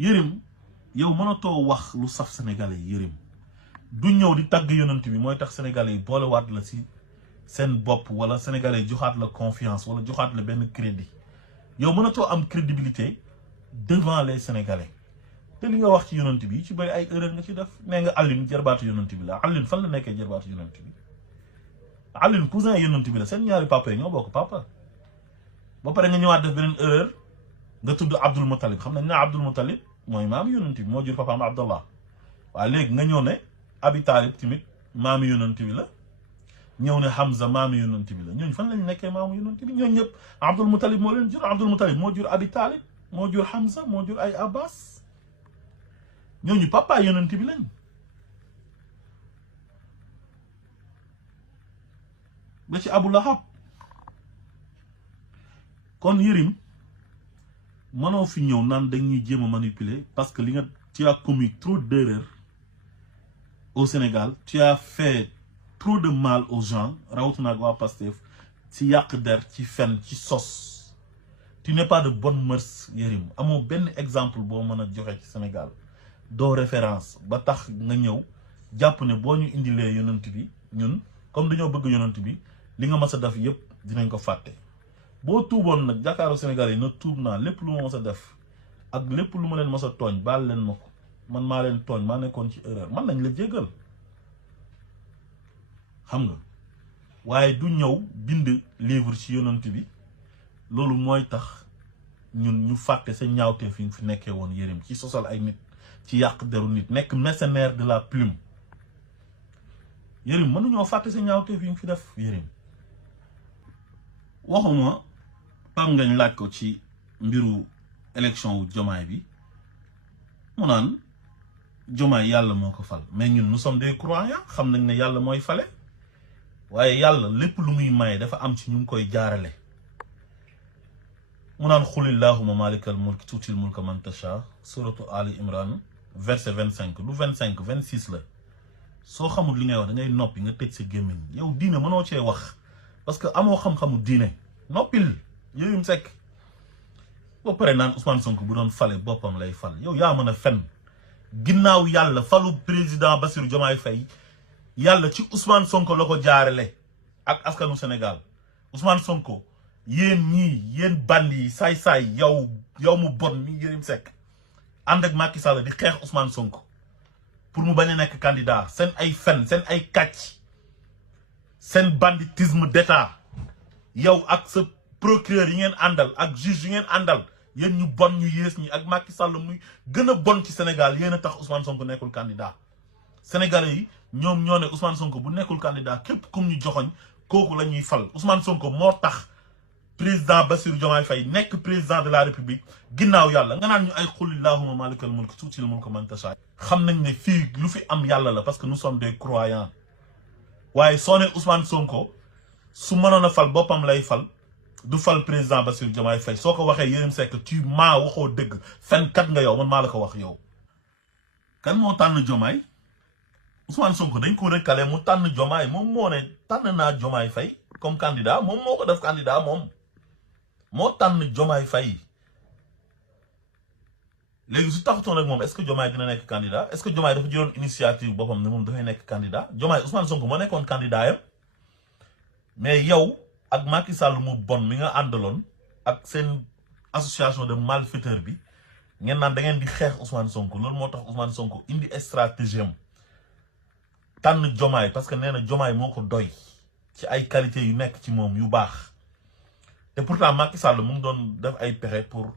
Yérim yow mënatoo wax lu saf sénégalais Yérim du ñëw di tagg yonent bi mooy tax sénégalais yi boolewaat la si seen bopp wala sénégalais joxaat la confiance wala joxaat la benn crédit yow mënatoo am crédibilité devant les sénégalais te li nga wax ci yonent bi ci bëri ay erreur nga ci def nee nga Alioune jarbaatu yonent bi la Alioune fan la nekkee jarbaatu yonent bi Alioune cousin yonent bi la seen ñaari papa yi ñoo bokk papa ba pare nga ñëwaat def beneen erreur nga tudd Abdul Muttalib xam nañ ne Abdul Muttalib mooy maam yonent bi moo jur papaam Abdallah waaye léegi nga ñëw ne Abi Talib tamit maami yonent bi la ñëw ne Hamza maami yonent bi la ñooñu fan lañ nekkee maamu yonent bi ñooñu ñëpp Abdul Muttalib moo leen jur Abdul Muttalib moo jur Abi Talib moo jur Hamza moo jur ay Abbas ñooñu papa yonent bi lañ ba ci Abu Lahab kon Yérim mënoo fi ñëw naan dañuy jéem a manipuler parce que li nga tu as commis trop d'erreurs au Sénégal tu as fait trop de mal aux gens rawatina ak waa Pastef ci yàq der ci fen ci sos tu n'es pas de bonne mœurs Yérim amoo benn exemple boo mën a joxe ci Sénégal doo référence ba tax nga ñëw jàpp ne boo ñu indilee yonent bi ñun comme dañoo bëgg yonent bi li nga mas a def yëpp dinañ ko fàtte boo tuuboon nag jàkkaaru Sénégal yi na tuub naa lépp lu ma mas a def ak lépp lu ma leen mas a tooñ baal leen ma ko man maa leen tooñ maa nekkoon ci erreur man nañ la jéggal xam nga waaye du ñëw bind livre ci yonent bi loolu mooy tax ñun ñu fàtte sa ñaawteef yi fi nekkee woon Yérim ci sosal ay nit ci yàq deru nit nekk mercenaire de la plume Yérim mënuñoo fàtte sa ñaawteef yi fi def Yérim waxuma pam ngañ laaj ko ci mbiru élection wu Diomaye bi mu naan Diomaye yàlla moo ko fal mais ñun nous sommes des croyants xam nañ ne yàlla mooy fale waaye yàlla lépp lu muy maye dafa am ci ñu ngi koy jaarale mu naan xulillahuma malikal mulk tuutil mulka man tasha suratu Ali Imran verset 25 du 25 26 la soo xamul li ngay wax da ngay noppi nga tëj sa gémmiñ yow diine mënoo cee wax parce que amoo xam-xamu diine noppil Yérim Seck ba pare naan Ousmane Sonko bu doon fale boppam lay fal yow yaa mën a fen ginnaaw yàlla falu président Bassirou Diomaye Faye yàlla ci Ousmane Sonko la ko jaarale ak askanu Sénégal Ousmane Sonko yéen ñii yéen bandi yi saay-saay yow mu bon mi Yérim Seck ànd ak Macky Sall di xeex Ousmane Sonko pour mu bañ a nekk candidat seen ay fen seen ay kàcc seen banditisme d'état yow ak sa procureur yi ngeen àndal ak juge yi ngeen àndal yéen ñu bon ñu yées ñi ak Macky Sall muy gën a bon ci Sénégal yéen a tax Ousmane Sonko nekkul candidat Sénégalais yi ñoom ñoo ne Ousmane Sonko bu nekkul candidat képp kum ñu joxoñ kooku la ñuy fal Ousmane Sonko moo tax président Bassirou Diomaye Faye nekk président de la République ginnaaw yàlla nga naan ñu ay xulillahuma malikal mulk tuutil mulka man tasha xam nañ ne fii lu fi am yàlla la parce que nous sommes des croyants waaye soo ne Ousmane Sonko su mënoon a fal boppam lay fal du fal président Bassirou Diomaye Faye soo ko waxee Yérim Seck tu maa waxoo dëgg fenkat nga yow man maa la ko wax yow. kan moo tànn Diomaye Ousmane Sonko dañ ko recalé mu tànn Diomaye moom moo ne tànn naa Diomaye Faye comme candidat moom moo ko def candidat moom moo tànn Diomaye Faye léegi su taxutoon rek moom est-ce que Diomaye dina nekk candidat est-ce que Diomaye dafa jëloon initiative boppam ne moom dafay nekk candidat Diomaye Ousmane Sonko moo nekkoon candidat yam mais yow ak Macky Sall mu bon mi nga àndaloon ak seen association de malfaiteurs bi ngeen naan da ngeen di xeex Ousmane Sonko loolu moo tax Ousmane Sonko indi stratégie am tànn Diomaye parce que nee na Diomaye moo ko doy ci ay qualité yu nekk ci moom yu baax te pourtant Macky Sall mu ngi doon def ay pexe pour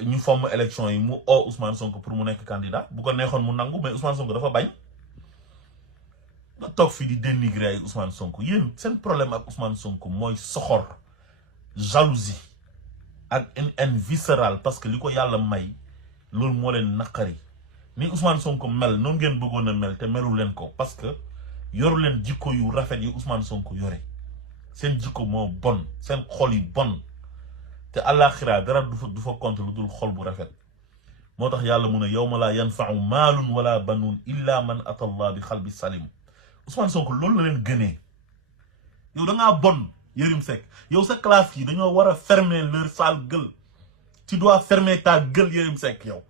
ñu fomm élection yi mu oo Ousmane Sonko pour mu nekk candidat bu ko neexoon mu nangu mais Ousmane Sonko dafa bañ nga toog fii di dénigrer ay Ousmane Sonko yéen seen problème ak Ousmane Sonko mooy soxor jalousie ak une haine viscérale parce que li ko yàlla may loolu moo leen naqari ni Ousmane Sonko mel noonu ngeen bëggoon a mel te melu leen ko parce que yoru leen jikko yu rafet yi Ousmane Sonko yore seen jikko moo bon seen xol yi bon te àllaaxira dara du fa compte lu dul xol bu rafet moo tax yàlla mu ne yawma laa yanfa'u maalun wala banuun illa man ata Allah bi xalbi salim Ousmane Sonko loolu la leen gënee yow da ngaa bon Yérim Seck yow sa classe yi dañoo war a fermer leur sale gueule tu dois fermer ta gueule Yérim Seck yow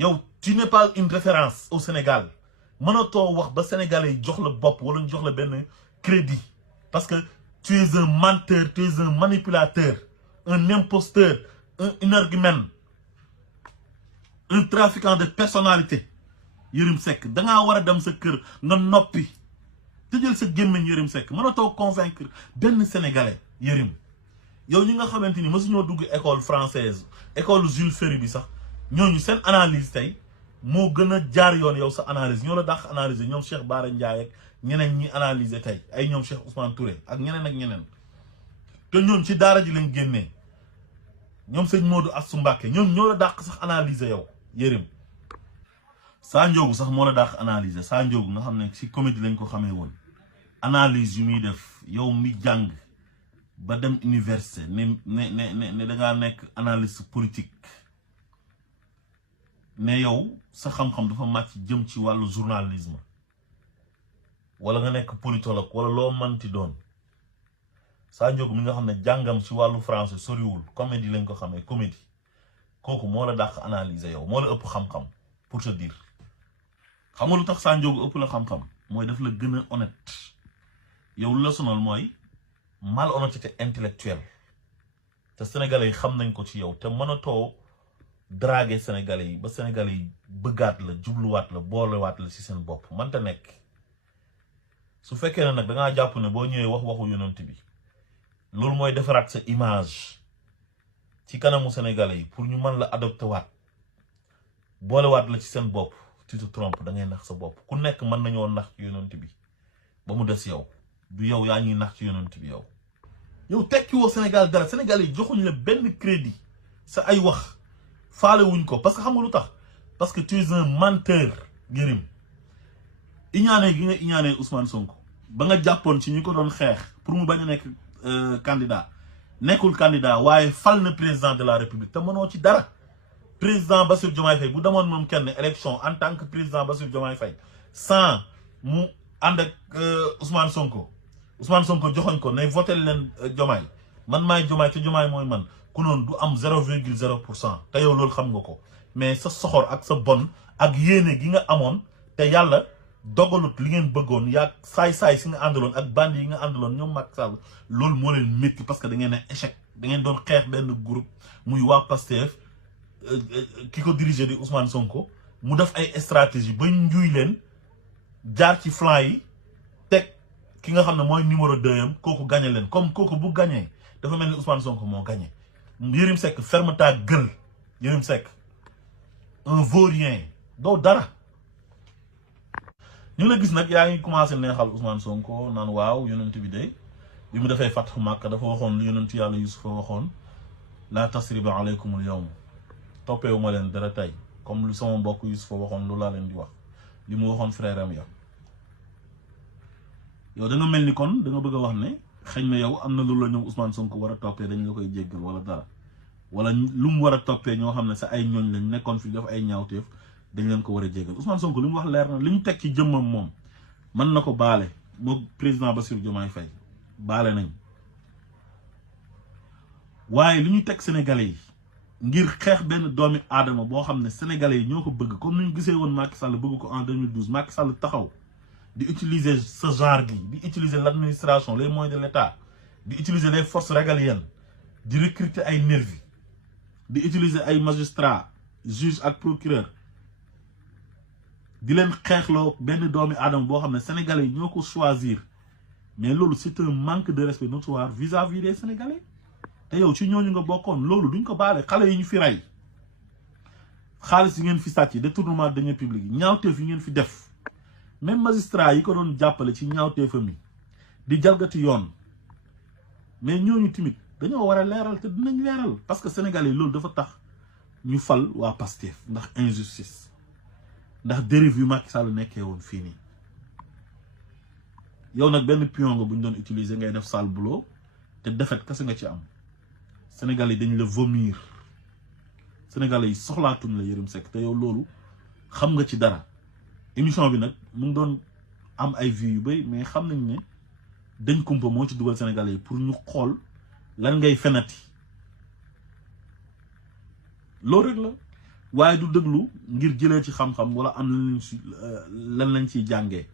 yow tu n'es pas une référence au Sénégal mënatoo wax ba sénégalais yi jox la bopp wala ñu jox la benn crédit parce que tu es un menteur, tu es un manipulateur, un imposteur, un énergumène, un trafiquant de personnalité. Yérim Seck da ngaa war a dem sa kër nga noppi tëjal sa gémmiñ Yérim Seck mënatoo convaincre benn sénégalais Yérim yow ñi nga xamante ni mësuñoo dugg école française école Jules Ferry bi sax ñooñu seen analyse tey moo gën a jaar yoon yow sa analyse ñoo la dàq analyser ñoom Cheikh Bara Ndiaye ak ñeneen ñi analyser tey ay ñoom Cheikh Ousmane Touré ak ñeneen te ñoom ci daara ji lañ génnee ñoom sëñ Modou Assou Mbacké ñoom ñoo la dàq sax analyser yow Yérim Sa Ndiogou sax moo la dàq analyser Sa Ndiogou nga xam ne ci comédie lañ ko xamee woon analyse yu muy def yow mi jàng ba dem université ne da ngaa nekk analyste politique ne yow sa xam-xam dafa màcc jëm ci wàllu journalisme wala nga nekk politologue wala loo manti doon Sa Ndiogou mi nga xam ne jàngam ci wàllu français soriwul comédie lañ ko xamee comédie kooku moo la dàq analyser yow moo la ëpp xam-xam pour te dire xam nga lu tax Sa Ndiogou ëpp la xam-xam mooy daf la gën a honnête yow lu la sonal mooy malhonnêteté intellectuelle te sénégalais yi xam nañ ko ci yow te mënatoo draguer sénégalais yi ba sénégalais yi bëggaat la jubluwaat la boolewaat la ci seen bopp mënta nekk su fekkee ne nag da ngaa jàpp ne boo ñëwee waxu yonent bi loolu mooy defaraat sa image ci kanamu sénégalais yi pour ñu mën la adopté waat boolewaat la ci seen bopp tu te trompes da ngay nax sa bopp ku nekk mën nañoo nax ci yonent bi ba mu des yow du yow yaa ñuy nax ci yonent bi yow tekki woo Sénégal dara sénégalais yi joxuñ la benn crédit sa ay wax faale wuñ ko parce que xam nga lu tax parce que tu es un menteur Yérim iñaane gi nga iñaane Ousmane Sonko ba nga jàppoon ci ñi ko doon xeex pour mu bañ a nekk candidat nekkul candidat waaye fal na président de la république te mënoo ci dara président Bassirou Diomaye Faye bu demoon moom kenn élection en tant que président Bassirou Diomaye Faye sans mu ànd ak Ousmane Sonko joxoñ ko ne voté leen Diomaye man maay Diomaye te Diomaye mooy man ku noonu du am 0,0% te yow loolu xam nga ko mais sa soxor ak sa bon ak yéene gi nga amoon te yàlla dogalut li ngeen bëggoon yaa saay-saay si nga àndaloon ak bandi yi nga àndaloon ñoom Macky Sall loolu moo leen métti parce que da ngeen ne échec da ngeen doon xeex benn groupe muy waa Pastef ki ko dirigé di Ousmane Sonko mu def ay stratégie ba njuy leen jaar ci flanc yi teg ki nga xam ne mooy numéro 2 am kooku gagné leen comme kooku bu gagné dafa mel ni Ousmane Sonko moo gagné Yérim Seck ferme ta gueule Yérim Seck un vaurien doo dara ñu la gis nag yaa ngi commencé neexal Ousmane Sonko naan waaw yonent bi de bi mu defee Fathu Makka dafa waxoon lu yonent yàlla Yusufa waxoon laa tasriba aleykumul yawm toppeewu ma leen dara tey comme lu sama mbokk Yusufa waxoon lu laa leen di wax li mu waxoon frère am ya yow da nga mel ni kon da nga bëgg a wax ne xëy na yow am na lu la ñëw Ousmane Sonko war a toppee dañ la koy jéggal wala dara wala lu mu war a toppee ñoo xam ne sa ay ñooñ lañ nekkoon fi def ay ñaawteef dañ leen ko war a jéggal Ousmane Sonko li mu wax leer na li ñu teg ci jëmmam moom mën na ko baale moo président Bassirou Diomaye Faye baale nañ waaye li ñu teg sénégalais yi ngir xeex benn doomi aadama boo xam ne sénégalais yi ñoo ko bëgg comme ni ñu gisee woon Macky Sall bëgg ko en 2012 Macky Sall taxaw di utiliser ce genre gi di utiliser l'administration les moyens de l'État di utiliser les forces régaliennes di recruter ay nervis di utiliser ay magistrats juges ak procureurs di leen xeexloo benn doomi aadama boo xam ne sénégalais yi ñoo ko choisir mais loolu c'est un manque de respect notoire vis-à-vis des sénégalais te yow ci ñooñu nga bokkoon loolu duñ ko baale xale yi ñu fi rey xaalis yi ngeen fi sàcc détournement de deniers publics yi ñaawteef yi ngeen fi def même magistrat yi ko doon jàppale ci ñaawteefam yi di jalgati yoon mais ñooñu tamit dañoo war a leeral te dinañ leeral parce que sénégalais yi loolu dafa tax ñu fal waa Pastef ndax injustice ndax dérive yu Macky Sall nekkee woon fii nii yow nag benn pion nga bu ñu doon utiliser ngay def sale boulot te defet kese nga ci am sénégalais yi dañ la vomir sénégalais yi soxlaatuñ la Yérim Seck te yow loolu xam nga ci dara émission bi nag mu ngi doon am ay vues yu bëri mais xam nañ ne dañ kumpa moo ci dugal sénégalais yi pour ñu xool lan ngay fenati loolu rek la waaye du déglu ngir jëlee ci xam-xam wala am lan lañ ciy jàngee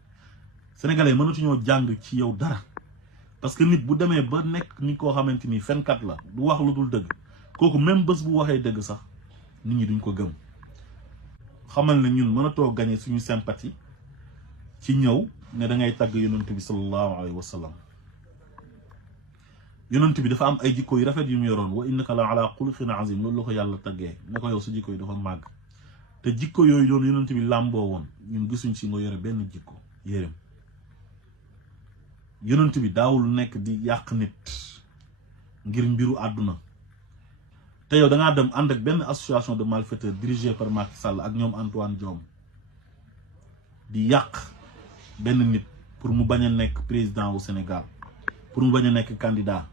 sénégalais mënatuñoo jàng ci yow dara parce que nit bu demee ba nekk nit koo xamante ni fenkat la du wax lu dul dëgg kooku même bés bu waxee dëgg sax nit ñi duñ ko gëm xamal ne ñun mënatoo gagné suñu sympathie ci ñëw ne da ngay tàgg yonent bi sallallahu alayhi wa sallam yonent bi dafa am ay jikko yu rafet yu mu yoroon wa innaka la ala xuluqin azim loolu la ko yàlla taggee ne ko yow sa jikko yi dafa màgg te jikko yooyu doon yonent bi làmboo woon ñun gisuñ si nga yore benn jikko yéreem yonent bi daawul nekk di yàq nit ngir mbiru àdduna te yow da ngaa dem ànd ak benn association de malfaiteurs dirigée par Macky Sall ak ñoom Antoine Diome di yàq benn nit pour mu bañ a nekk président au Sénégal pour mu bañ a nekk candidat